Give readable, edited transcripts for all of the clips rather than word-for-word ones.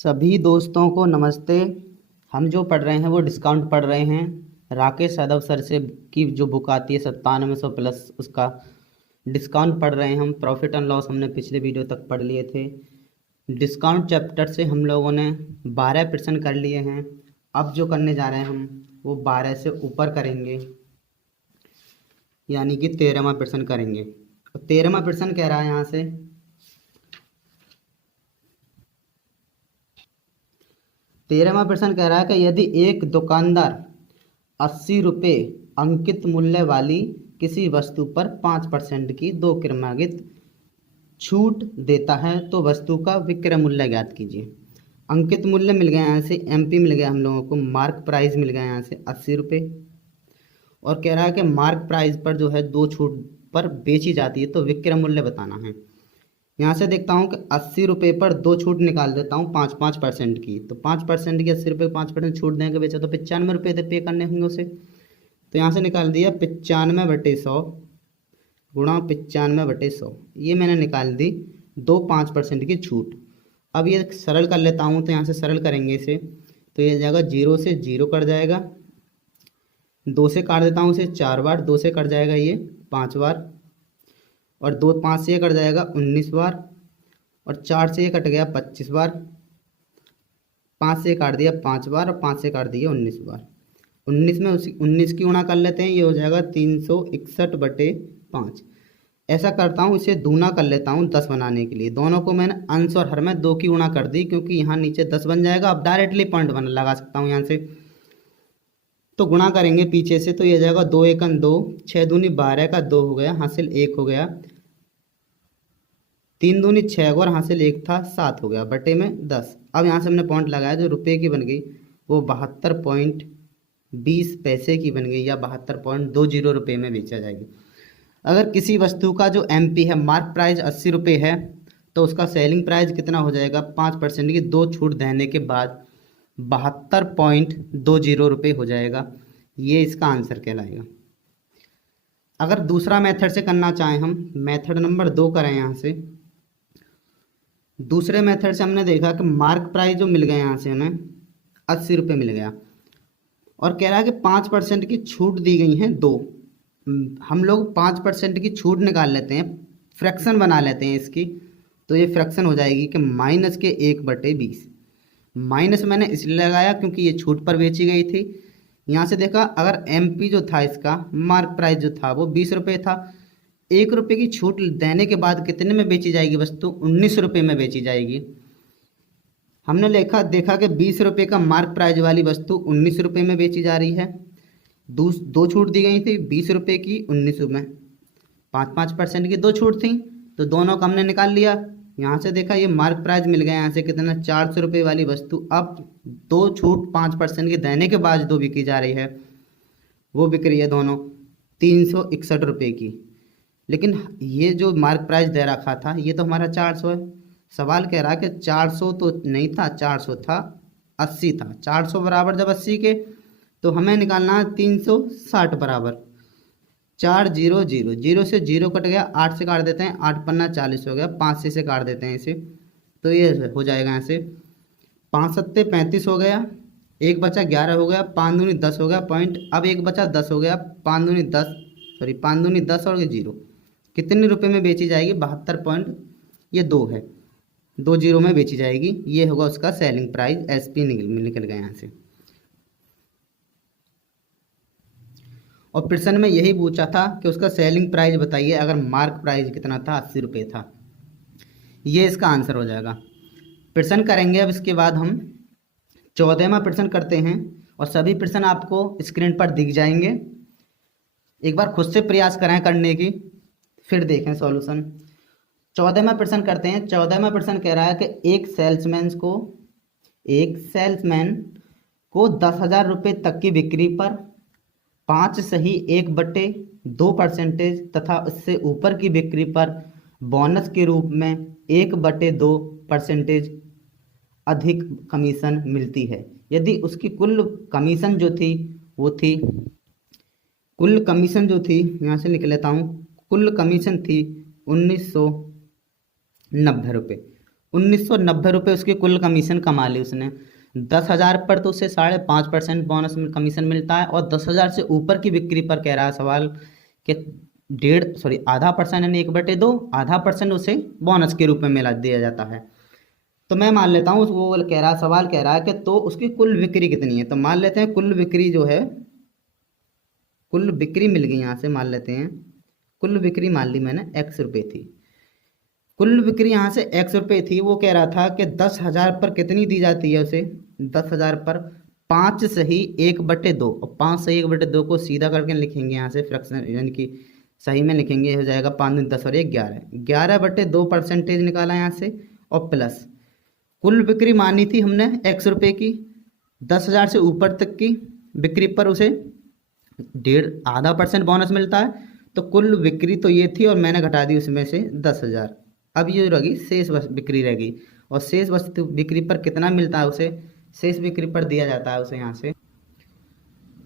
सभी दोस्तों को नमस्ते। हम जो पढ़ रहे हैं वो डिस्काउंट पढ़ रहे हैं। राकेश यादव सर से की जो बुक आती है 9700 प्लस, उसका डिस्काउंट पढ़ रहे हैं हम। प्रॉफिट एंड लॉस हमने पिछले वीडियो तक पढ़ लिए थे। डिस्काउंट चैप्टर से हम लोगों ने 12% कर लिए हैं। अब जो करने जा रहे हैं हम वो 12 से ऊपर करेंगे, यानी कि 13वां% करेंगे। 13वां% कह रहा है यहाँ से 13वां% कह रहा है कि यदि एक दुकानदार 80 रुपये अंकित मूल्य वाली किसी वस्तु पर 5% की 2 क्रमागत छूट देता है तो वस्तु का विक्रय मूल्य ज्ञात कीजिए। अंकित मूल्य मिल गया यहाँ से, एमपी मिल गया हम लोगों को, मार्क प्राइस मिल गया यहाँ से 80 रुपये। और कह रहा है कि मार्क प्राइस पर जो है 2 छूट पर बेची जाती है तो विक्रय मूल्य बताना है। यहाँ से देखता हूँ कि 80 रुपये पर 2 छूट निकाल देता हूँ 5% की। तो 5% की 80 रुपये 5% छूट देंगे बेचा तो 95 रुपये पे करने होंगे उसे। तो यहाँ से निकाल दिया 95/100 गुणा 95/100, ये मैंने निकाल दी 5% की छूट। अब ये सरल कर लेता हूँ, तो यहाँ से सरल करेंगे इसे तो ये जाएगा 0 से 0 कट जाएगा, 2 से काट देता हूँ इसे 4 बार, 2 से कट जाएगा ये 5 बार, और 5 से ये कट जाएगा 19 बार, और 4 से ये कट गया 25 बार, 5 से काट दिया 5 बार, और 5 से काट दिया 19 बार। 19 में उसी 19 की गुणा कर लेते हैं, ये हो जाएगा 361/5। ऐसा करता हूँ, इसे दूना कर लेता हूँ 10 बनाने के लिए। दोनों को मैंने अंश और हर में 2 की गुणा कर दी, क्योंकि यहाँ नीचे 10 बन जाएगा। अब डायरेक्टली पॉइंट बना लगा सकता हूँ यहाँ से, तो गुणा करेंगे पीछे से तो ये जाएगा 2 एकम 2, 6 दूनी 12 का 2 हो गया, हासिल 1 हो गया, 3 दूनी 6 और हासिल 1 था 7 हो गया, बटे में 10। अब यहाँ से हमने पॉइंट लगाया, जो रुपये की बन गई वो 72.20 पैसे की बन गई, या 72.20 रुपये में बेचा जाएगी। अगर किसी वस्तु का जो एमपी है, मार्क प्राइस 80 रुपये है, तो उसका सेलिंग प्राइस कितना हो जाएगा? 5% की 2 छूट देने के बाद 72.20 रुपये हो जाएगा। ये इसका आंसर कहलाएगा। अगर दूसरा मेथड से करना चाहें हम, मेथड नंबर 2 करें यहाँ से। दूसरे मेथड से हमने देखा कि मार्क प्राइस जो मिल गया यहाँ से हमें 80 रुपये मिल गया, और कह रहा है कि 5% की छूट दी गई हैं 2। हम लोग 5% की छूट निकाल लेते हैं, फ्रैक्शन बना लेते हैं इसकी, तो ये फ्रैक्शन हो जाएगी कि -1/20। माइनस मैंने इसलिए लगाया क्योंकि ये छूट पर बेची गई थी। यहाँ से देखा, अगर एमपी जो था इसका, मार्क प्राइस जो था वो 20 रुपये था, 1 रुपये की छूट देने के बाद कितने में बेची जाएगी वस्तु? 19 रुपये में बेची जाएगी। हमने देखा कि 20 रुपये का मार्क प्राइस वाली वस्तु 19 रुपये में बेची जा रही है। 2 छूट दी गई थी, 20 रुपये की 19 में, 5% की 2 छूट थी, तो दोनों का हमने निकाल लिया। यहाँ से देखा, ये मार्क प्राइस मिल गया यहाँ से कितना? 400 रुपये वाली वस्तु अब 2 छूट 5% की देने के बाद जो बिकी जा रही है वो बिक रही है दोनों 361 रुपये की। लेकिन ये जो मार्क प्राइस दे रखा था ये तो हमारा 400 है। सवाल कह रहा है कि 400 तो नहीं था, 400 था, 80 था। 400 बराबर जब 80 के, तो हमें निकालना है 360 बराबर 400। 0 से 0 कट गया, 8 से काट देते हैं, 8 पन्ना 40 हो गया, 5 से काट देते हैं इसे, तो ये हो जाएगा यहाँ से 5 सत्ते 35 हो गया, 1 बचा 11 हो गया, 5 दूनी 10 हो गया पॉइंट। अब 1 बचा 10 हो गया, 5 दूनी 10 और 0 कितने रुपए में बेची जाएगी? 72 पॉइंट, ये 2 है, 2 0 में बेची जाएगी। ये होगा उसका सेलिंग प्राइस, एसपी निकल गया यहाँ से। और प्रश्न में यही पूछा था कि उसका सेलिंग प्राइस बताइए अगर मार्क प्राइस कितना था? 80 रुपये था। ये इसका आंसर हो जाएगा। प्रश्न करेंगे अब इसके बाद हम 14वां प्रश्न करते हैं, और सभी प्रश्न आपको स्क्रीन पर दिख जाएंगे। एक बार खुद से प्रयास करें करने की, फिर देखें सॉल्यूशन। 14वां प्रश्न करते हैं। 14वां प्रश्न कह रहा है कि एक सेल्समैन को 10,000 रुपये तक की बिक्री पर 5 सही 1/2% तथा उससे ऊपर की बिक्री पर बोनस के रूप में 1/2% अधिक कमीशन मिलती है। यदि उसकी कुल कमीशन जो थी यहाँ से लिख लेता हूँ, कुल कमीशन थी 1990 रुपये, ₹1990 उसकी कुल कमीशन कमा ली उसने। 10,000 पर तो उसे 5.5% बोनस कमीशन मिलता है, और 10,000 से ऊपर की बिक्री पर कह रहा है सवाल कि आधा परसेंट यानी 1/2, आधा परसेंट उसे बोनस के रूप में मिला दिया जाता है। तो मैं मान लेता हूँ वो कह रहा सवाल कह रहा है कि तो उसकी कुल बिक्री कितनी है। तो मान लेते हैं कुल बिक्री जो है, कुल बिक्री मिल गई यहाँ से, मान लेते हैं कुल बिक्री मान ली मैंने ₹X थी। कुल बिक्री यहाँ से ₹X थी। वो कह रहा था कि 10,000 पर कितनी दी जाती है उसे, 10,000 पर 5 सही 1/2, और 5 सही 1/2 को सीधा करके लिखेंगे यहाँ से फ्रैक्शन यानी कि सही में लिखेंगे, हो जाएगा 5 दूनी 10 और 1 11, 11/2% निकाला यहाँ से, और प्लस कुल बिक्री मानी थी हमने ₹X की, 10,000 से ऊपर तक की बिक्री पर उसे आधा परसेंट बोनस मिलता है। तो कुल बिक्री तो ये थी और मैंने घटा दी उसमें से 10,000। अब ये रही शेष बिक्री रह गई, और शेष वस्तु बिक्री पर कितना मिलता है उसे, शेष बिक्री पर दिया जाता है उसे यहाँ से,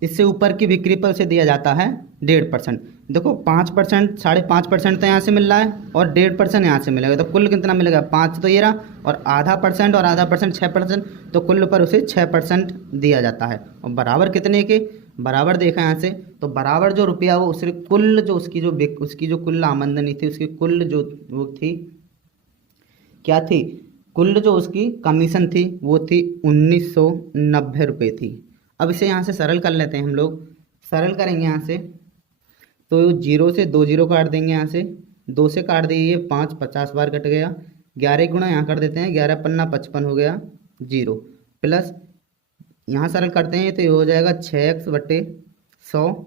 इससे ऊपर की बिक्री पर उसे दिया जाता है 1.5%। देखो 5%, 5.5% तो यहाँ से मिल रहा है, और 1.5% यहाँ से मिलेगा, तो कुल कितना मिलेगा, 5 तो ये रहा, और आधा परसेंट और आधा परसेंट 6%, तो कुल पर उसे 6% दिया जाता है। और बराबर कितने के, बराबर देखा यहाँ से, तो बराबर जो रुपया वो उसकी कुल जो उसकी जो कुल आमदनी थी, उसकी कुल जो वो थी क्या थी, कुल जो उसकी कमीशन थी वो थी ₹1990 थी। अब इसे यहाँ से सरल कर लेते हैं हम लोग, सरल करेंगे यहाँ से, तो 0 से 2 0 काट देंगे, यहाँ से 2 से काट दिए 5, 50 बार कट गया, 11 गुणा यहाँ कर देते हैं, 11 पन्ना 55 हो गया 0, प्लस यहाँ सरल करते हैं तो ये हो जाएगा 6x/100,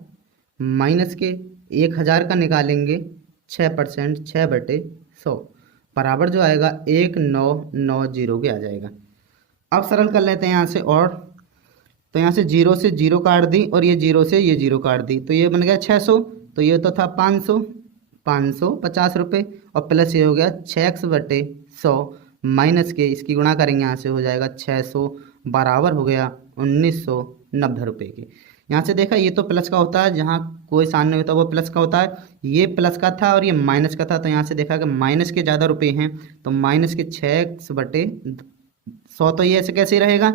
माइनस के 1,000 का निकालेंगे 6%, 6/100 बराबर जो आएगा 1990 के आ जाएगा। अब सरल कर लेते हैं यहाँ से, और तो यहाँ से 0 से 0 काट दी, और ये 0 से ये 0 काट दी, तो ये बन गया 600, तो ये तो था 500, 550 रुपये, और प्लस ये हो गया 6x/100 माइनस के इसकी गुणा करेंगे, यहाँ से हो जाएगा 600 बराबर हो गया 1990 रुपये के। यहाँ से देखा ये तो प्लस का होता है, जहाँ कोई साइन नहीं होता वो प्लस का होता है, ये प्लस का था और ये माइनस का था, तो यहाँ से देखा कि माइनस के ज़्यादा रुपये हैं, तो माइनस के 6x/100, तो ये ऐसे कैसे रहेगा,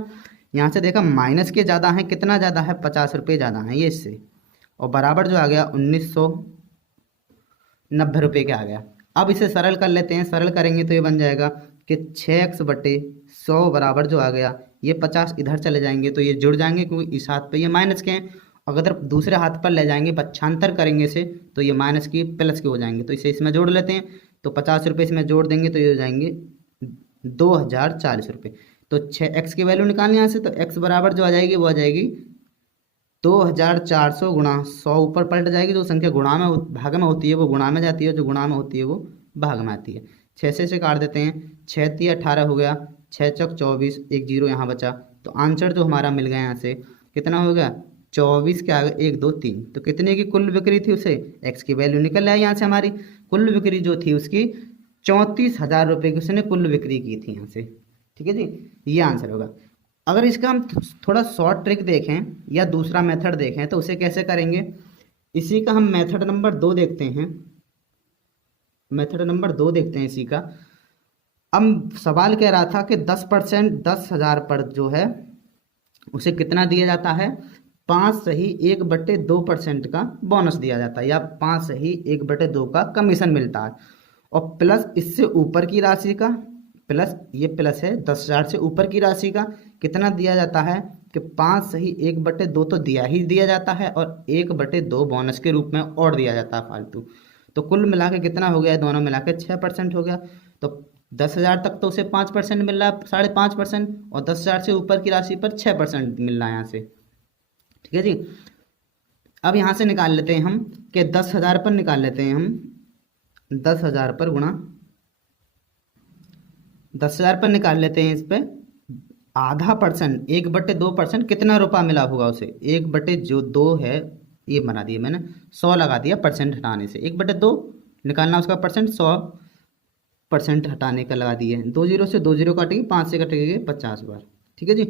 यहाँ से देखा माइनस के ज़्यादा हैं, कितना ज़्यादा है, 50 रुपये ज़्यादा हैं ये इससे, और बराबर जो आ गया 1990 रुपये के आ गया। अब इसे सरल कर लेते हैं, सरल करेंगे तो ये बन जाएगा कि 6x/100 बराबर जो आ गया, ये 50 इधर चले जाएंगे तो ये जुड़ जाएंगे, क्योंकि इस हाथ पे ये माइनस के हैं, अगर दूसरे हाथ पर ले जाएंगे पक्षांतर करेंगे इसे, तो ये माइनस की प्लस के हो जाएंगे, तो इसे इसमें जोड़ लेते हैं, तो 50 रुपये इसमें जोड़ देंगे तो ये हो जाएंगे 2,040 रुपये। तो 6x की वैल्यू निकालनी यहाँ से, तो x बराबर जो आ जाएगी वो आ जाएगी 2,400 गुणा 100, ऊपर पलट जाएगी, जो संख्या गुणा में भाग में होती है वो गुणा में जाती है, जो गुणा में होती है वो भाग में आती है। 6 से काट देते हैं, 6 × 18 हो गया, 6 चौक 24, 1 0 यहाँ बचा, तो आंसर जो हमारा मिल गया यहाँ से कितना हो गया, 24 के आगे 1 2 3, तो कितने की कुल बिक्री थी उसे, x की वैल्यू निकल आई यहाँ से, हमारी कुल बिक्री जो थी उसकी 34,000 रुपये की उसने कुल बिक्री की थी यहाँ से। ठीक है जी, ये आंसर होगा। अगर इसका हम थोड़ा शॉर्ट ट्रिक देखें या दूसरा मेथड देखें तो उसे कैसे करेंगे, इसी का हम मेथड नंबर 2 देखते हैं, मेथड नंबर 2 देखते हैं इसी का। अब सवाल कह रहा था कि 10%, 10,000 पर जो है उसे कितना दिया जाता है, 5 सही 1/2% का बोनस दिया जाता है, या 5 सही 1/2 का कमीशन मिलता है, और प्लस इससे ऊपर की राशि का, प्लस ये प्लस है 10,000 से ऊपर की राशि का कितना दिया जाता है कि 5 सही 1/2 तो दिया ही दिया जाता है, और 1/2 बोनस के रूप में और दिया जाता है फालतू। तो कुल मिला के कितना हो गया, दोनों मिला के 6% हो गया। तो 10,000 तक तो उसे 5% मिल रहा है, 5.5%, और 10,000 से ऊपर की राशि पर 6% मिल रहा है यहाँ से। ठीक है जी, अब यहाँ से निकाल लेते हैं हम कि 10,000 पर निकाल लेते हैं हम, 10,000 पर गुणा 10,000 पर निकाल लेते हैं, इस पर आधा परसेंट 1/2% कितना रुपया मिला होगा उसे, 1/2 है, ये बना दिया मैंने, 100 लगा दिया परसेंट हटाने से, 1/2 निकालना उसका परसेंट, 100% हटाने का लगा दिए, 2 0 से 2 0 काटेंगे, 5 से कटेंगे 50 बार। ठीक है जी,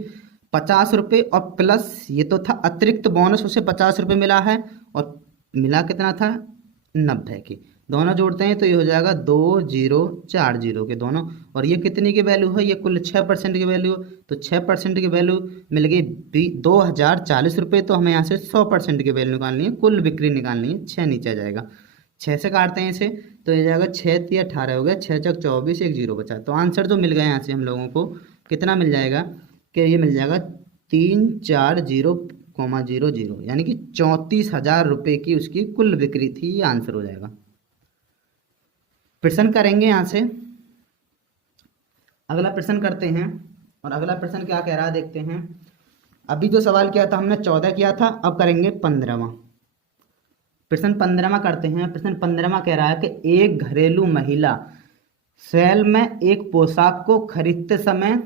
50 रुपये, और प्लस ये तो था अतिरिक्त बोनस, उसे 50 रुपये मिला है, और मिला कितना था 90 की, दोनों जोड़ते हैं तो ये हो जाएगा 2040 के दोनों। और ये कितनी की वैल्यू है, ये कुल 6% की वैल्यू। तो 6% की वैल्यू मिल गई 2040 रुपये। तो हमें यहाँ से 100% की वैल्यू निकालनी है, कुल बिक्री निकालनी है। 6 नीचे आ जाएगा, 6 से काटते हैं इसे तो ये जाएगा 6×3=18 हो गया, 6×4=24, एक जीरो बचा। तो आंसर जो मिल गया यहाँ से हम लोगों को कितना मिल जाएगा कि ये मिल जाएगा 340,00, यानी कि 34,000 रुपये की उसकी कुल बिक्री थी। ये आंसर हो जाएगा। प्रश्न करेंगे यहाँ से, अगला प्रश्न करते हैं। और अगला प्रश्न क्या कह रहा है देखते हैं। अभी जो सवाल किया था हमने 14 किया था, अब करेंगे 15वां प्रश्न। 15वां करते हैं। प्रश्न 15वां कह रहा है कि एक घरेलू महिला सेल में एक पोशाक को खरीदते समय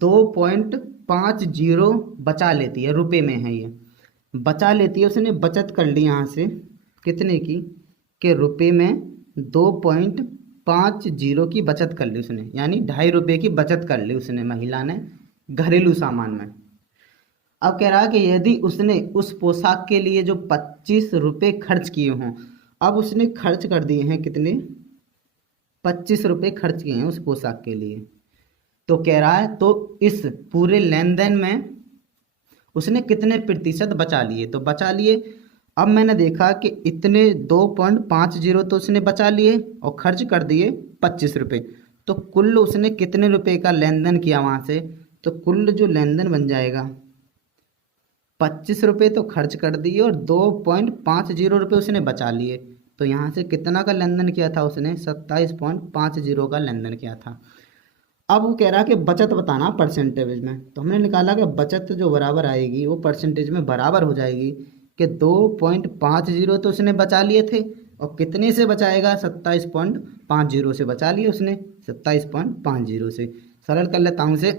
2.50 बचा लेती है, रुपए में है ये, बचा लेती है। उसने बचत कर ली यहाँ से कितने की, कि रुपए में 2.50 की बचत कर ली उसने, यानी 2.5 रुपये की बचत कर ली उसने, महिला ने घरेलू सामान में। अब कह रहा है कि यदि उसने उस पोशाक के लिए जो 25 रुपये खर्च किए हों, अब उसने खर्च कर दिए हैं कितने, 25 रुपये खर्च किए हैं उस पोशाक के लिए। तो कह रहा है तो इस पूरे लेन देन में उसने कितने प्रतिशत बचा लिए। तो बचा लिए, अब मैंने देखा कि इतने 2.50 तो उसने बचा लिए और खर्च कर दिए 25 रुपये। तो कुल उसने कितने रुपए का लेन देन किया वहाँ से, तो कुल जो लेन देन बन जाएगा 25 रुपये तो खर्च कर दिए और 2.50 रुपये उसने बचा लिए। तो यहाँ से कितना का लेन देन किया था उसने, 27.50 का लेन देन किया था। अब वो कह रहा है कि बचत बताना परसेंटेज में। तो हमने निकाला कि बचत जो बराबर आएगी वो परसेंटेज में बराबर हो जाएगी कि 2.50 तो उसने बचा लिए थे और कितने से बचाएगा, 27.50 से बचा लिए उसने, 27.50 से। सरल कर लेता हूँ उसे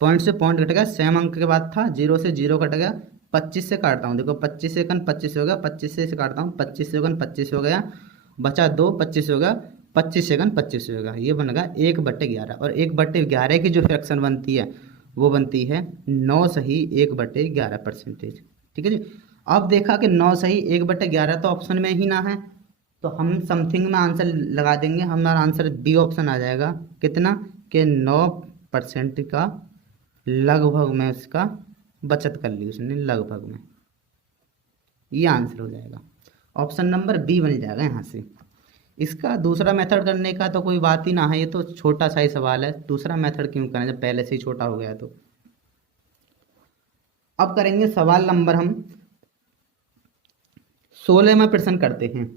पॉइंट से पॉइंट कट गया, सेम अंक के बाद था, 0 से 0 कट गया, 25 से काटता हूँ। देखो 25 से 25 हो गया, 25 से काटता हूँ, 25 से 25 हो गया, बचा 2, 25 हो गया, 25 से 25 हो गया, ये बन गया 1/11। और 1/11 की जो फ्रैक्शन बनती है वो बनती है 9 सही 1/11%। ठीक है जी। अब देखा कि 9 सही 1/11 तो ऑप्शन में ही ना है, तो हम समथिंग में आंसर लगा देंगे। हमारा आंसर बी ऑप्शन आ जाएगा। कितना कि 9% का लगभग में उसका बचत कर ली उसने, लगभग में। ये आंसर हो जाएगा, ऑप्शन नंबर बी बन जाएगा यहाँ से। इसका दूसरा मेथड करने का तो कोई बात ही ना है, ये तो छोटा सा ही सवाल है, दूसरा मेथड क्यों करें जब पहले से ही छोटा हो गया। तो अब करेंगे सवाल नंबर हम 16वां प्रश्न करते हैं।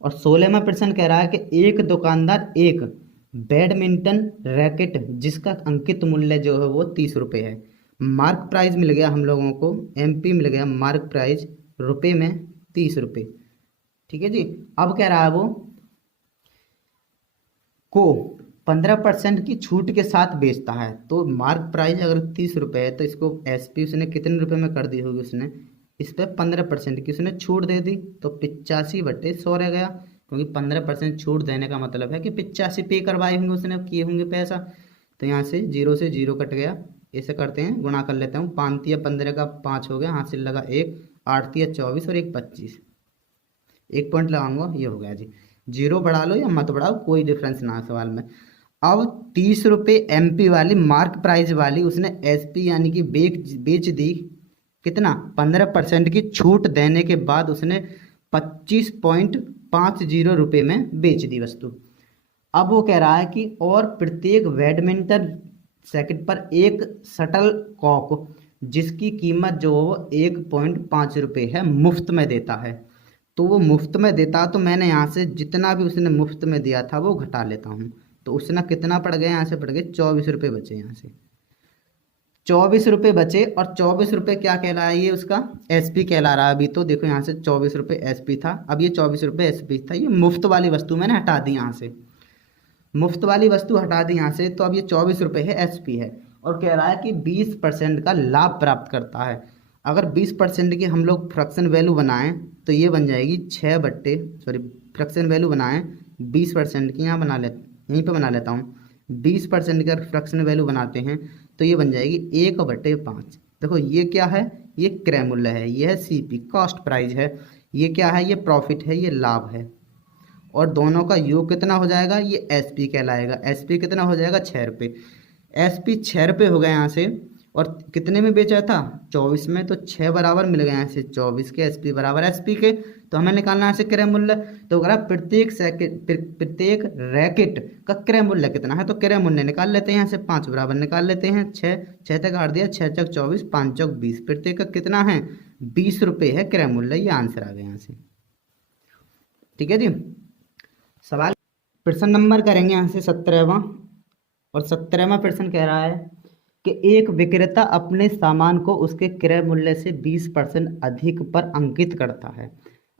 और 16वां प्रश्न कह रहा है कि एक दुकानदार एक बैडमिंटन रैकेट जिसका अंकित मूल्य जो है वो 30 रुपये है, मार्क प्राइस मिल गया हम लोगों को, MP मिल गया मार्क प्राइस रुपये में 30 रुपये। ठीक है जी। अब कह रहा है वो को 15% की छूट के साथ बेचता है। तो मार्क प्राइस अगर 30 रुपये है तो इसको SP उसने कितने रुपए में कर दी होगी, उसने इस पर 15% की उसने छूट दे दी। तो 85/100 रह गया, क्योंकि 15% छूट देने का मतलब है कि 85 पे करवाए होंगे उसने, किए होंगे पैसा। तो यहाँ से 0 से 0 कट गया। ऐसे करते हैं, गुणा कर लेता हूँ, 5×15 का 5 हो गया, हासिल लगा 1, 8×24 और 1 25, 1 पॉइंट लगाऊंगा, ये हो गया जी। 0 बढ़ा लो या मत बढ़ाओ, कोई डिफरेंस ना है सवाल में। अब 30 रुपये MP वाली मार्क प्राइस वाली उसने SP यानी कि बेच दी। कितना, 15% की छूट देने के बाद उसने 25.50 रुपये में बेच दी वस्तु। अब वो कह रहा है कि और प्रत्येक बैडमिंटन रैकेट पर एक शटल कॉक जिसकी कीमत जो 1.5 रुपये है मुफ्त में देता है। तो वो मुफ्त में देता, तो मैंने यहाँ से जितना भी उसने मुफ्त में दिया था वो घटा लेता हूँ। तो उसने कितना पड़ गया, यहाँ से पड़ गए 24 रुपये बचे, यहाँ से 24 रुपये बचे। और 24 रुपये क्या कहला है, ये उसका SP कहला रहा है अभी। तो देखो यहाँ से 24 रुपये SP था, अब ये 24 रुपये SP था। ये मुफ्त वाली वस्तु मैंने हटा दी यहाँ से, मुफ्त वाली वस्तु हटा दी यहाँ से। तो अब ये 24 रुपये है, SP है। और कह रहा है कि 20% का लाभ प्राप्त करता है। अगर 20% की हम लोग फ्रैक्शन वैल्यू बनाएं तो ये बन जाएगी फ्रैक्शन वैल्यू बनाएं 20% की, यहाँ यहीं पे बना लेता हूँ। 20% का फ्रैक्शन वैल्यू बनाते हैं तो ये बन जाएगी 1/5। देखो ये क्या है, ये क्रय मूल्य है, ये है CP कॉस्ट प्राइस है, ये क्या है, ये प्रॉफिट है, ये लाभ है, और दोनों का योग कितना हो जाएगा, ये एसपी कहलाएगा। एसपी कितना हो जाएगा, 6 रुपये। एसपी 6 रुपये हो गए यहाँ से, और कितने में बेचा था, 24 में, तो 6 बराबर मिल गए यहाँ से 24 के, एसपी बराबर एसपी के। तो हमें निकालना है यहाँ से क्रय मूल्य। तो अगर प्रत्येक रैकेट का क्रय मूल्य कितना है, तो क्रय मूल्य निकाल लेते हैं यहाँ से, 5 बराबर निकाल लेते हैं, 6 तक काट दिया, 6 चक 24, 5 चक 20, प्रत्येक का कितना है, 20 रुपये है क्रय मूल्य। ये आंसर आ गया यहाँ से। ठीक है जी। सवाल प्रश्न नंबर करेंगे यहाँ से 17वां, और 17वां प्रश्न कह रहा है कि एक विक्रेता अपने सामान को उसके क्रय मूल्य से 20% अधिक पर अंकित करता है।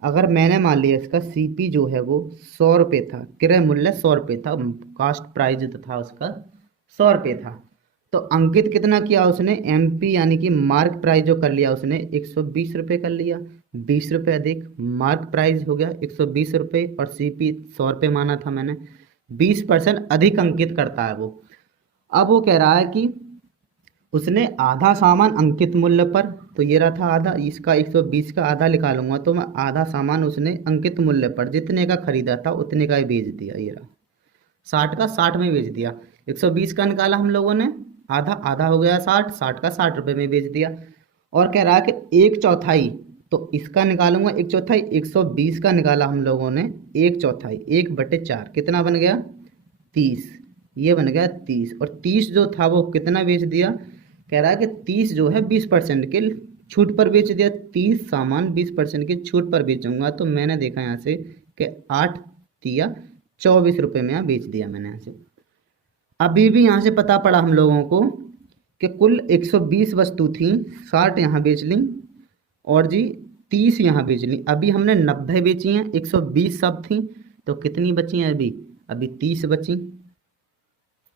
अगर मैंने मान लिया इसका सीपी जो है वो 100 रुपये था, क्रय मूल्य 100 रुपये था, कास्ट प्राइस जो था उसका 100 रुपये था, तो अंकित कितना किया उसने, एमपी यानी कि मार्क प्राइस जो कर लिया उसने 120 रुपये कर लिया, 20 रुपये अधिक मार्क प्राइस हो गया 120 रुपये, और सीपी 100 रुपये माना था मैंने, 20% अधिक अंकित करता है वो। अब वो कह रहा है कि उसने आधा सामान अंकित मूल्य पर, तो ये रहा था आधा, इसका 120 का आधा निकालूंगा तो मैं आधा सामान उसने अंकित मूल्य पर जितने का खरीदा था उतने का ही बेच दिया, ये रहा 60 का 60 में बेच दिया। 120 का निकाला हम लोगों ने, आधा आधा हो गया 60, 60 का 60 रुपये में बेच दिया। और कह रहा है कि 1/4, तो इसका निकालूंगा 1/4, 120 का निकाला हम लोगों ने 1/4, 1/4 कितना बन गया, 30, ये बन गया 30, और 30 जो था वो कितना बेच दिया, कह रहा है कि 30 जो है 20% के छूट पर बेच दिया, 30 सामान 20% के छूट पर बेचूंगा, तो मैंने देखा यहाँ से कि 8 दिया 24 रुपये में यहाँ बेच दिया मैंने यहाँ से। अभी भी यहाँ से पता पड़ा हम लोगों को कि कुल 120 वस्तु थी, 60 यहाँ बेच ली, और जी 30 यहाँ बेच ली। अभी हमने 90 बेची हैं, 120 सब थी, तो कितनी बची हैं अभी 30 बची,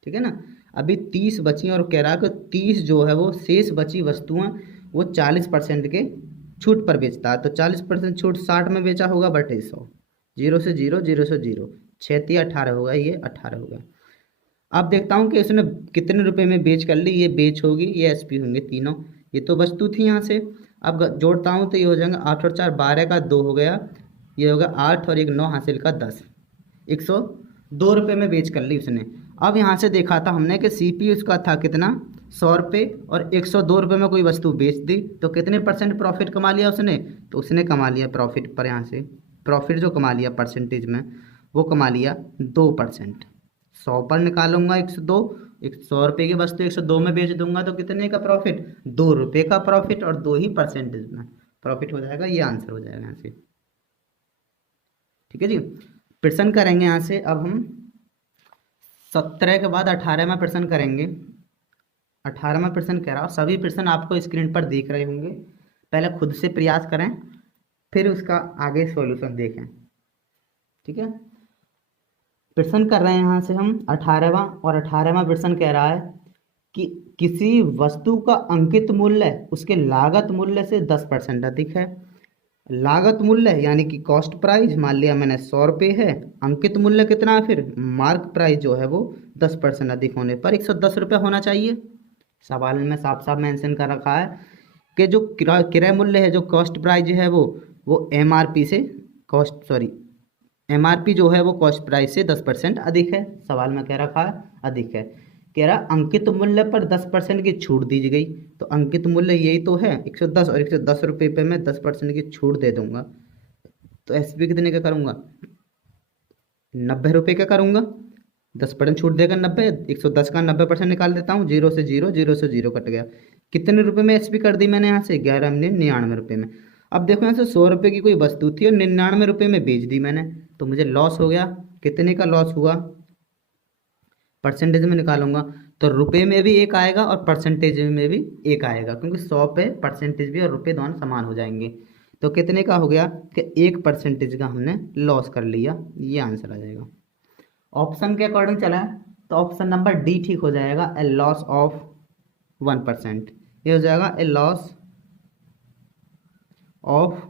ठीक है ना, अभी 30 बची, और कह रहा है कि 30 जो है वो शेष बची वस्तुएं वो 40% के छूट पर बेचता है, तो 40% छूट 60 में बेचा होगा बटे 100, 0 से 0, 0 से 0, 6 18 होगा, ये 18 होगा। अब देखता हूँ कि इसने कितने रुपए में बेच कर ली, ये बेच होगी, ये एसपी होंगे तीनों, ये तो वस्तु थी यहाँ से। अब जोड़ता हूँ तो ये हो जाएगा 8 और 4 12 का 2 हो गया, ये होगा 8 और 1 9 हासिल का 10, 102 रुपये में बेच कर ली उसने। अब यहाँ से देखा था हमने कि सीपी उसका था कितना, 100 रुपये, और 102 रुपये में कोई वस्तु बेच दी, तो कितने % प्रॉफिट कमा लिया उसने, तो उसने कमा लिया प्रॉफिट पर, यहाँ से प्रॉफिट जो कमा लिया परसेंटेज में वो कमा लिया 2%। 100 पर निकालूंगा 102, 100 रुपये की वस्तु 102 में बेच दूंगा, तो कितने का प्रॉफिट, 2 रुपये का प्रॉफिट, और 2 ही परसेंटेज में प्रॉफिट हो जाएगा, ये आंसर हो जाएगा यहाँ से। ठीक है जी। प्रश्न करेंगे यहाँ से अब हम 17 के बाद 18वां प्रश्न करेंगे। 18वां प्रश्न कह रहा हूँ, सभी प्रश्न आपको स्क्रीन पर दिख रहे होंगे, पहले खुद से प्रयास करें फिर उसका आगे सॉल्यूशन देखें। ठीक है, प्रश्न कर रहे हैं यहाँ से हम 18वां, और 18वां प्रश्न कह रहा है कि किसी वस्तु का अंकित मूल्य उसके लागत मूल्य से 10% अधिक है। लागत मूल्य यानी कि कॉस्ट प्राइस मान लिया मैंने 100 रुपये है, अंकित मूल्य कितना है फिर, मार्क प्राइस जो है वो 10% अधिक होने पर 110 रुपये होना चाहिए। सवाल में साफ साफ मेंशन कर रखा है कि जो क्रय मूल्य है, जो कॉस्ट प्राइस है वो एमआरपी से एमआरपी जो है वो कॉस्ट प्राइस से 10% अधिक है। सवाल में कह रखा है अधिक है, कह रहा अंकित मूल्य पर 10% की छूट दी गई, तो अंकित मूल्य यही तो है 110, और 110 रुपये पे मैं 10% की छूट दे दूंगा, तो एसपी कितने का करूंगा, 90 रुपये का करूंगा, 10% छूट देगा 90, 110 का 90% निकाल देता हूँ, 0 से 0, 0 से 0 कट गया। कितने रुपये में एसपी कर दी मैंने यहाँ से, 1199 रुपये में। अब देखो यहाँ से 100 रुपये की कोई वस्तु थी और 99 रुपये में बेच दी मैंने, तो मुझे लॉस हो गया। कितने का लॉस हुआ, परसेंटेज में निकालूंगा तो रुपए में भी एक आएगा और परसेंटेज में भी एक आएगा, क्योंकि 100 पे परसेंटेज भी और रुपए दोनों समान हो जाएंगे। तो कितने का हो गया कि 1% का हमने लॉस कर लिया, ये आंसर आ जाएगा। ऑप्शन के अकॉर्डिंग चला है तो ऑप्शन नंबर डी ठीक हो जाएगा, ए लॉस ऑफ 1%, ये हो जाएगा ए लॉस ऑफ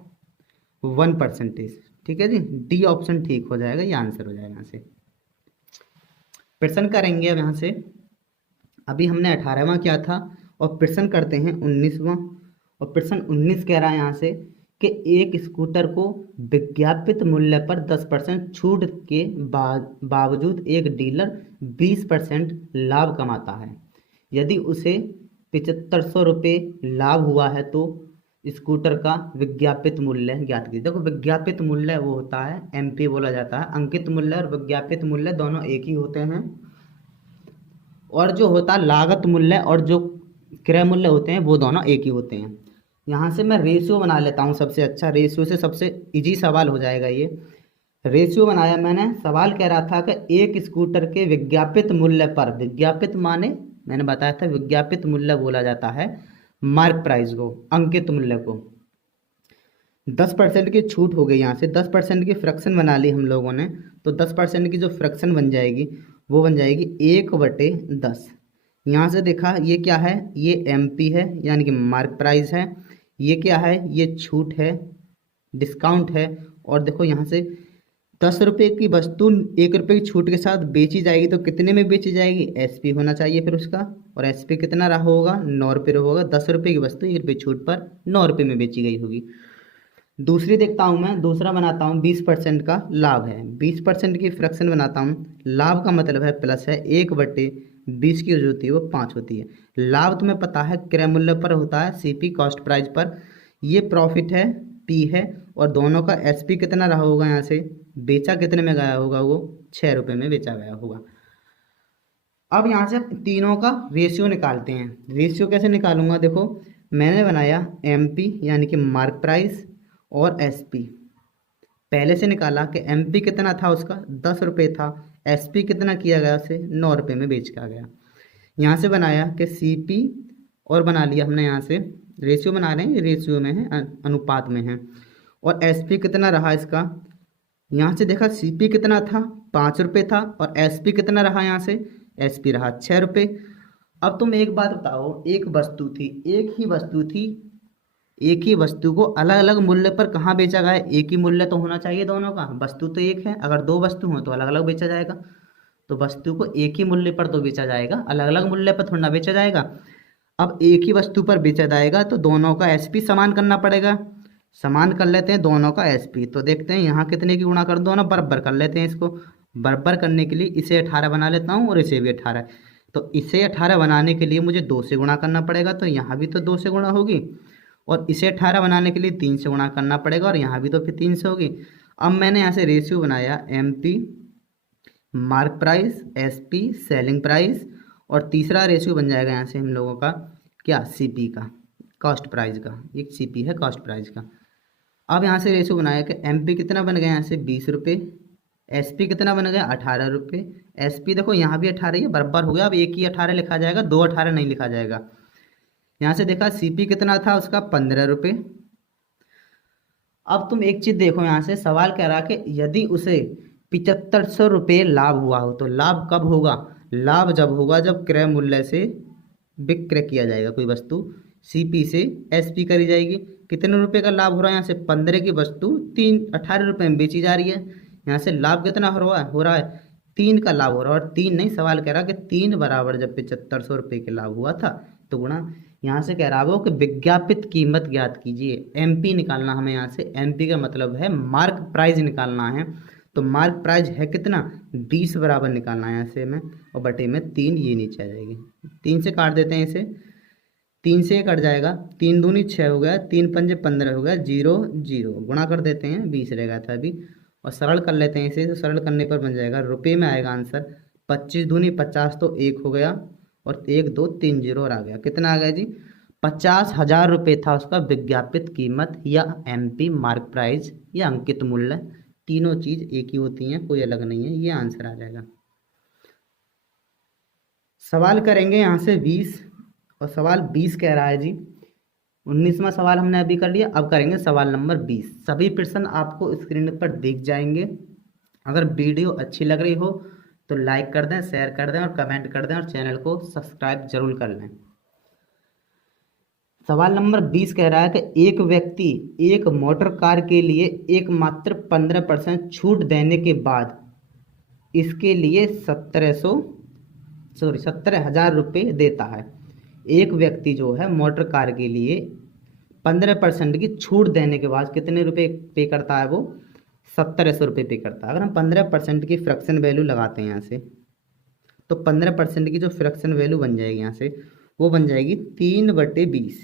1%। ठीक है जी, डी ऑप्शन ठीक हो जाएगा, ये आंसर हो जाएगा यहाँ से। प्रश्न करेंगे अब यहाँ से, अभी हमने 18वां किया था और प्रश्न करते हैं 19वां, और प्रश्न 19 कह रहा है यहाँ से कि एक स्कूटर को विज्ञापित मूल्य पर 10% छूट के बावजूद एक डीलर 20% लाभ कमाता है। यदि उसे 7500 रुपये लाभ हुआ है तो स्कूटर का विज्ञापित मूल्य ज्ञात कीजिए। देखो विज्ञापित मूल्य वो होता है, एमपी बोला जाता है। अंकित मूल्य और विज्ञापित मूल्य दोनों एक ही होते हैं। और जो होता है लागत मूल्य और जो क्रय मूल्य होते हैं वो दोनों एक ही होते हैं। यहाँ से मैं रेशियो बना लेता हूँ। सबसे अच्छा रेशियो से सबसे इजी सवाल हो जाएगा ये। रेशियो बनाया मैंने। सवाल कह रहा था कि एक स्कूटर के विज्ञापित मूल्य पर, विज्ञापित माने मैंने बताया था विज्ञापित मूल्य बोला जाता है मार्क प्राइस को, अंकित मूल्य को। 10% की छूट हो गई। यहाँ से 10% की फ्रैक्शन बना ली हम लोगों ने। तो 10% की जो फ्रैक्शन बन जाएगी वो बन जाएगी 1/10। यहाँ से देखा ये क्या है, ये एमपी है यानी कि मार्क प्राइस है। ये क्या है, ये छूट है, डिस्काउंट है। और देखो यहाँ से 10 रुपये की वस्तु 1 रुपये की छूट के साथ बेची जाएगी तो कितने में बेची जाएगी, एसपी होना चाहिए फिर उसका। और एसपी कितना रहा होगा, 9 रुपये होगा। 10 रुपये की वस्तु 1 रुपये छूट पर 9 रुपये में बेची गई होगी। दूसरी देखता हूँ मैं, दूसरा बनाता हूँ 20% का लाभ है। 20% की फ्रैक्शन बनाता हूँ। लाभ का मतलब है प्लस है, 1/20 की जो होती है वो 5 होती है। लाभ तुम्हें पता है क्रय मूल्य पर होता है, सीपी कॉस्ट प्राइस पर। ये प्रॉफिट है, पी है। और दोनों का एसपी कितना रहा होगा, यहाँ से बेचा कितने में गया होगा, वो 6 रुपये में बेचा गया होगा। अब यहाँ से तीनों का रेशियो निकालते हैं। रेशियो कैसे निकालूंगा, देखो मैंने बनाया एमपी यानी कि मार्क प्राइस और एसपी। पहले से निकाला कि एमपी कितना था उसका 10 रुपये था, एसपी कितना किया गया उसे 9 रुपये में बेच के गया। यहाँ से बनाया कि सीपी और बना लिया हमने। यहाँ से रेशियो बना रहे हैं, रेशियो में है, अनुपात में है। और एसपी कितना रहा इसका, यहाँ से देखा सीपी कितना था 5 रुपये था और एसपी कितना रहा, यहाँ से एसपी रहा 6 रुपये। अब तुम एक बात बताओ, एक वस्तु थी, एक ही वस्तु थी, एक ही वस्तु को अलग अलग मूल्य पर कहाँ बेचा गया है, एक ही मूल्य तो होना चाहिए दोनों का। वस्तु तो एक है, अगर दो वस्तु हो तो अलग अलग बेचा जाएगा। तो वस्तु को एक ही मूल्य पर तो बेचा जाएगा, अलग अलग मूल्य पर थोड़ा ना बेचा जाएगा। अब एक ही वस्तु पर बेचा जाएगा तो दोनों का एसपी समान करना पड़ेगा। समान कर लेते हैं दोनों का एसपी। तो देखते हैं यहाँ कितने की गुणा कर दो ना, बराबर कर लेते हैं इसको। बराबर करने के लिए इसे 18 बना लेता हूँ और इसे भी 18। तो इसे 18 बनाने के लिए मुझे 2 से गुणा करना पड़ेगा, तो यहाँ भी तो 2 से गुणा होगी। और इसे 18 बनाने के लिए 3 से गुणा करना पड़ेगा और यहाँ भी तो फिर 3 से होगी। अब मैंने यहाँ से रेशियो बनाया MP mark price, SP selling price, और तीसरा रेशियो बन जाएगा यहाँ से हम लोगों का क्या, सीपी का, कॉस्ट प्राइस का। एक सीपी है कॉस्ट प्राइस का। अब यहाँ से रेशियो बनाया कि एमपी कितना बन गया यहाँ से 20 रुपये, एसपी कितना बन गया 18 रुपये। एसपी देखो यहाँ भी 18 ही बराबर हो गया। अब एक ही 18 लिखा जाएगा, 2 18 नहीं लिखा जाएगा। यहाँ से देखा सीपी कितना था उसका 15 रुपये। अब तुम एक चीज देखो, यहाँ से सवाल कह रहा कि यदि उसे 7500 रुपये लाभ हुआ हो तो लाभ कब होगा, लाभ जब होगा जब क्रय मूल्य से विक्रय किया जाएगा कोई वस्तु, सीपी से एसपी करी जाएगी। कितने रुपए का लाभ हो रहा है, यहाँ से 15 की वस्तु 18 रुपये में बेची जा रही है। यहाँ से लाभ कितना हो रहा है 3 का लाभ हो रहा है। और 3 नहीं, सवाल कह रहा कि 3 बराबर जब 7500 रुपये के लाभ हुआ था तो गुणा। यहाँ से कह रहा हो कि विज्ञापित कीमत ज्ञात कीजिए। एमपी निकालना हमें, यहाँ से एमपी का मतलब है मार्क प्राइस निकालना है। तो मार्क प्राइस है कितना 20 बराबर निकालना है यहाँ से हमें, और बटे में 3 ये नीचे आ जाएगी। 3 से काट देते हैं इसे, 3 से कट जाएगा, 3 दूनी 6 हो गया, 3 पंजे 15 हो गया, 0 0 गुणा कर देते हैं, 20 रह गया था अभी। और सरल कर लेते हैं इसे, तो सरल करने पर बन जाएगा रुपये में आएगा आंसर 25 दूनी 50 तो 1 हो गया, और 1 2 3 0 और आ गया। कितना आ गया जी 50,000 रुपये था उसका विज्ञापित कीमत, या एमपी मार्क प्राइस या अंकित मूल्य। तीनों चीज एक ही होती हैं, कोई अलग नहीं है। ये आंसर आ जाएगा। सवाल करेंगे यहाँ से 20, और सवाल 20 कह रहा है जी। 19वां सवाल हमने अभी कर लिया, अब करेंगे सवाल नंबर 20। सभी प्रश्न आपको स्क्रीन पर दिख जाएंगे। अगर वीडियो अच्छी लग रही हो तो लाइक कर दें, शेयर कर दें और कमेंट कर दें, और चैनल को सब्सक्राइब जरूर कर लें। सवाल नंबर 20 कह रहा है कि एक व्यक्ति एक मोटर कार के लिए एकमात्र 15% छूट देने के बाद इसके लिए 17,000 रुपये देता है। एक व्यक्ति जो है मोटर कार के लिए 15% की छूट देने के बाद कितने रुपए पे करता है वो? 1700 रुपये पे करता है। अगर हम 15% की फ्रैक्शन वैल्यू लगाते हैं यहाँ से, तो 15% की जो फ्रैक्शन वैल्यू बन जाएगी यहाँ से, वो बन जाएगी 3/20।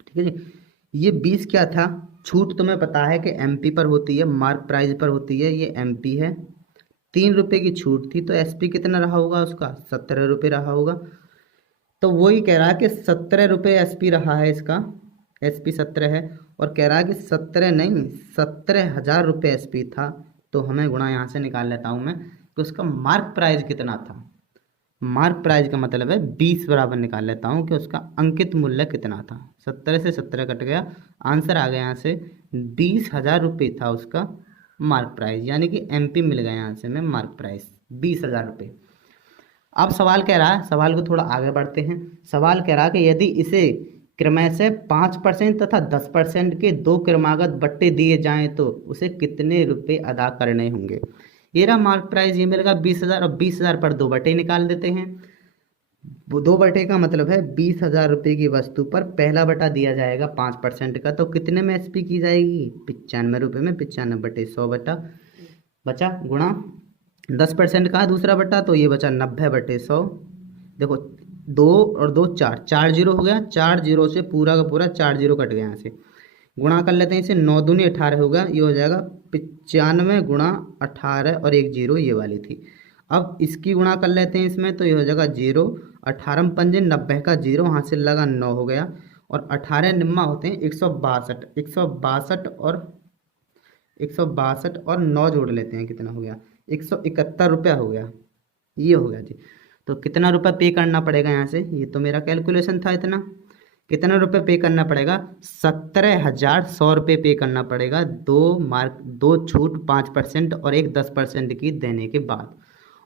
ठीक है जी। ये 20 क्या था? छूट तुम्हें पता है कि एमपी पर होती है, मार्क प्राइस पर होती है, ये एमपी है। 3 रुपये की छूट थी, तो एसपी कितना रहा होगा उसका? 17 रुपये रहा होगा। तो वही कह रहा है कि 17 रुपये एसपी रहा है इसका, एसपी 17 है, और कह रहा है कि 17 नहीं, 17,000 रुपये एसपी था। तो हमें गुणा यहाँ से निकाल लेता हूँ मैं कि उसका मार्क प्राइस कितना था। मार्क प्राइस का मतलब है 20 बराबर निकाल लेता हूँ कि उसका अंकित मूल्य कितना था। 17 से 17 कट गया, आंसर आ गया यहाँ से 20,000 रुपये था उसका मार्क प्राइस, यानी कि एमपी मिल गया यहाँ से मैं मार्क प्राइस 20,000 रुपये। अब सवाल कह रहा है, सवाल को थोड़ा आगे बढ़ते हैं। सवाल कह रहा है कि यदि इसे क्रमशः 5% तथा 10% के दो क्रमागत बट्टे दिए जाएं तो उसे कितने रुपए अदा करने होंगे। ये रहा मार्क प्राइस, ये मिलेगा 20,000, और 20,000 पर दो बटे निकाल देते हैं। वो दो बटे का मतलब है 20,000 रुपये की वस्तु पर पहला बटा दिया जाएगा 5% का, तो कितने में एसपी की जाएगी? 95 रुपये में 95/100 बटा बचा, गुणा 10% का है दूसरा बटा, तो ये बचा 90/100। देखो 2 और 2 4, 4 जीरो हो गया, 4 जीरो से पूरा का पूरा 4 जीरो कट गया यहाँ से। गुणा कर लेते हैं इसे, 9 दूनी 18 होगा, ये हो जाएगा 95 गुणा 18 और 1 जीरो ये वाली थी। अब इसकी गुणा कर लेते हैं इसमें, तो ये हो जाएगा 0, 18 पंजे 90 का 0 हाथ से लगा 9 हो गया, और 18 निम्मा होते हैं 162, 162 और 9 जोड़ लेते हैं, कितना हो गया? 171 रुपया हो गया, ये हो गया जी। तो कितना रुपया पे करना पड़ेगा यहाँ से? ये तो मेरा कैलकुलेशन था इतना। कितना रुपये पे करना पड़ेगा? 17,100 रुपये पे करना पड़ेगा, दो छूट 5% और एक 10% की देने के बाद।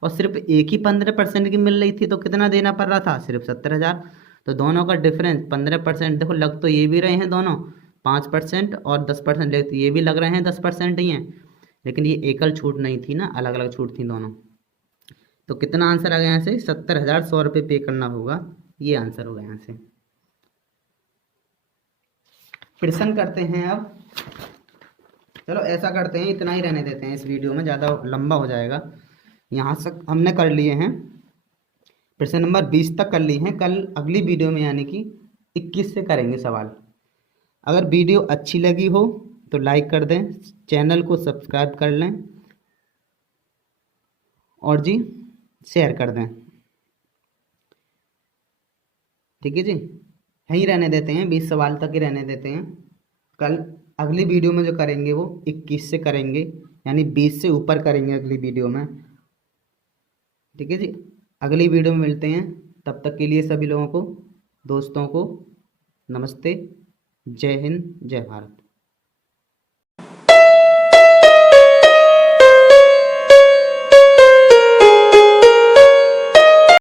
और सिर्फ एक ही 15% की मिल रही थी, तो कितना देना पड़ रहा था? सिर्फ 70,000। तो दोनों का डिफरेंस 15%, देखो लग तो ये भी रहे हैं दोनों 5% और 10%, तो ये भी लग रहे हैं 10% ही हैं, लेकिन ये एकल छूट नहीं थी ना, अलग अलग छूट थी दोनों। तो कितना आंसर आ गया यहाँ से? 70,100 रुपये पे करना होगा, ये आंसर होगा यहाँ से। प्रश्न करते हैं अब। चलो ऐसा करते हैं, इतना ही रहने देते हैं इस वीडियो में, ज़्यादा लंबा हो जाएगा। यहाँ से हमने कर लिए हैं प्रश्न नंबर 20 तक कर लिए हैं। कल अगली वीडियो में यानी कि 21 से करेंगे सवाल। अगर वीडियो अच्छी लगी हो तो लाइक कर दें, चैनल को सब्सक्राइब कर लें, और जी शेयर कर दें। ठीक है जी, यहीं रहने देते हैं, 20 सवाल तक ही रहने देते हैं। कल अगली वीडियो में जो करेंगे वो 21 से करेंगे, यानी 20 से ऊपर करेंगे अगली वीडियो में। ठीक है जी, अगली वीडियो में मिलते हैं। तब तक के लिए सभी लोगों को, दोस्तों को नमस्ते, जय हिंद, जय भारत।